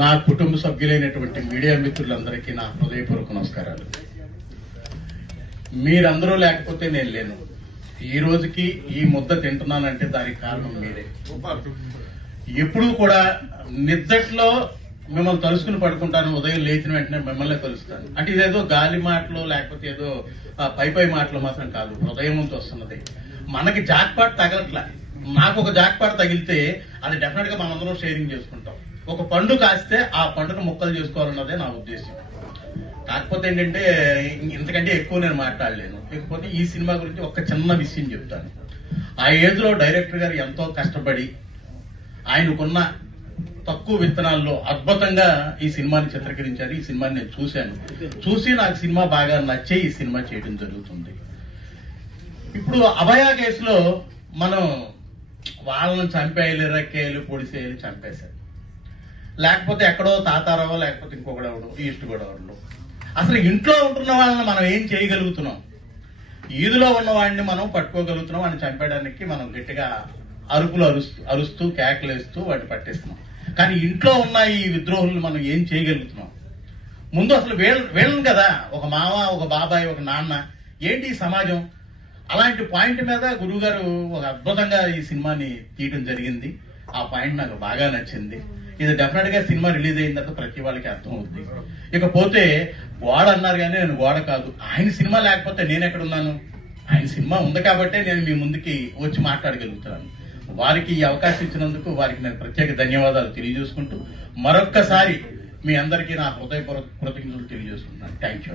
నా కుటుంబ సభ్యులైనటువంటి మీడియా మిత్రులందరికీ నా హృదయపూర్వక నమస్కారాలు. మీరందరూ లేకపోతే నేను లేను. ఈ రోజుకి ఈ ముద్ద తింటున్నానంటే దానికి కారణం మీరే. ఎప్పుడూ కూడా నిద్దట్లో మిమ్మల్ని తలుసుకుని పడుకుంటాను, ఉదయం లేచిన వెంటనే మిమ్మల్ని కలుస్తాను. అంటే ఇదేదో గాలి మాటలు లేకపోతే ఏదో పై మాటలు మాత్రం కాదు, హృదయం నుంచి వస్తున్నది. మనకి జాక్పాట్ తగలట్లా. నాకు ఒక జాక్పాట్ తగిలితే అది డెఫినెట్ గా మనందరం షేరింగ్ చేసుకుంటాం. ఒక పండు కాస్తే ఆ పండును ముక్కలు చేసుకోవాలన్నదే నా ఉద్దేశం. కాకపోతే ఏంటంటే ఇంతకంటే ఎక్కువ నేను మాట్లాడలేను. లేకపోతే ఈ సినిమా గురించి ఒక చిన్న విషయం చెప్తాను. ఆ ఏజ్ లో డైరెక్టర్ గారు ఎంతో కష్టపడి ఆయనకున్న తక్కువ విత్తనాల్లో అద్భుతంగా ఈ సినిమాని చిత్రీకరించారు. ఈ సినిమాని నేను చూసి నాకు సినిమా బాగా నచ్చే ఈ సినిమా చేయడం జరుగుతుంది. ఇప్పుడు అభయ కేసులో మనం వాళ్ళని చంపేయాలి, రెక్కేయాలి, పొడిసేయాలి, చంపేశారు. లేకపోతే ఎక్కడో తాతారావో లేకపోతే ఇంకొకడెవడో ఈస్ట్ గోదావరిలో. అసలు ఇంట్లో ఉంటున్న వాళ్ళని మనం ఏం చేయగలుగుతున్నాం? ఈదులో ఉన్నవాడిని మనం పట్టుకోగలుగుతున్నాం. వాడిని చంపేయడానికి మనం గట్టిగా అరుపులు అరుస్తూ కేకలేస్తూ వాటిని పట్టేస్తున్నాం. కానీ ఇంట్లో ఉన్న ఈ విద్రోహులను మనం ఏం చేయగలుగుతున్నాం? ముందు అసలు వీళ్ళని కదా, ఒక మామ, ఒక బాబాయ్, ఒక నాన్న, ఏంటి ఈ సమాజం? అలాంటి పాయింట్ మీద గురువు గారు ఒక అద్భుతంగా ఈ సినిమాని తీయడం జరిగింది. ఆ పాయింట్ నాకు బాగా నచ్చింది. ఇది డెఫినెట్ గా సినిమా రిలీజ్ అయిన తర్వాత ప్రతి వాళ్ళకి అర్థం అవుతుంది. ఇకపోతే గోడ అన్నారు కానీ నేను గోడ కాదు. ఆయన సినిమా లేకపోతే నేను ఎక్కడున్నాను? ఆయన సినిమా ఉంది కాబట్టే నేను మీ ముందుకి వచ్చి మాట్లాడగలుగుతున్నాను. వారికి ఈ అవకాశం ఇచ్చినందుకు వారికి నేను ప్రత్యేక ధన్యవాదాలు తెలియజేసుకుంటూ మరొక్కసారి మీ అందరికీ నా హృదయపూర్వక కృతజ్ఞతలు తెలియజేసుకుంటున్నాను. Thank you.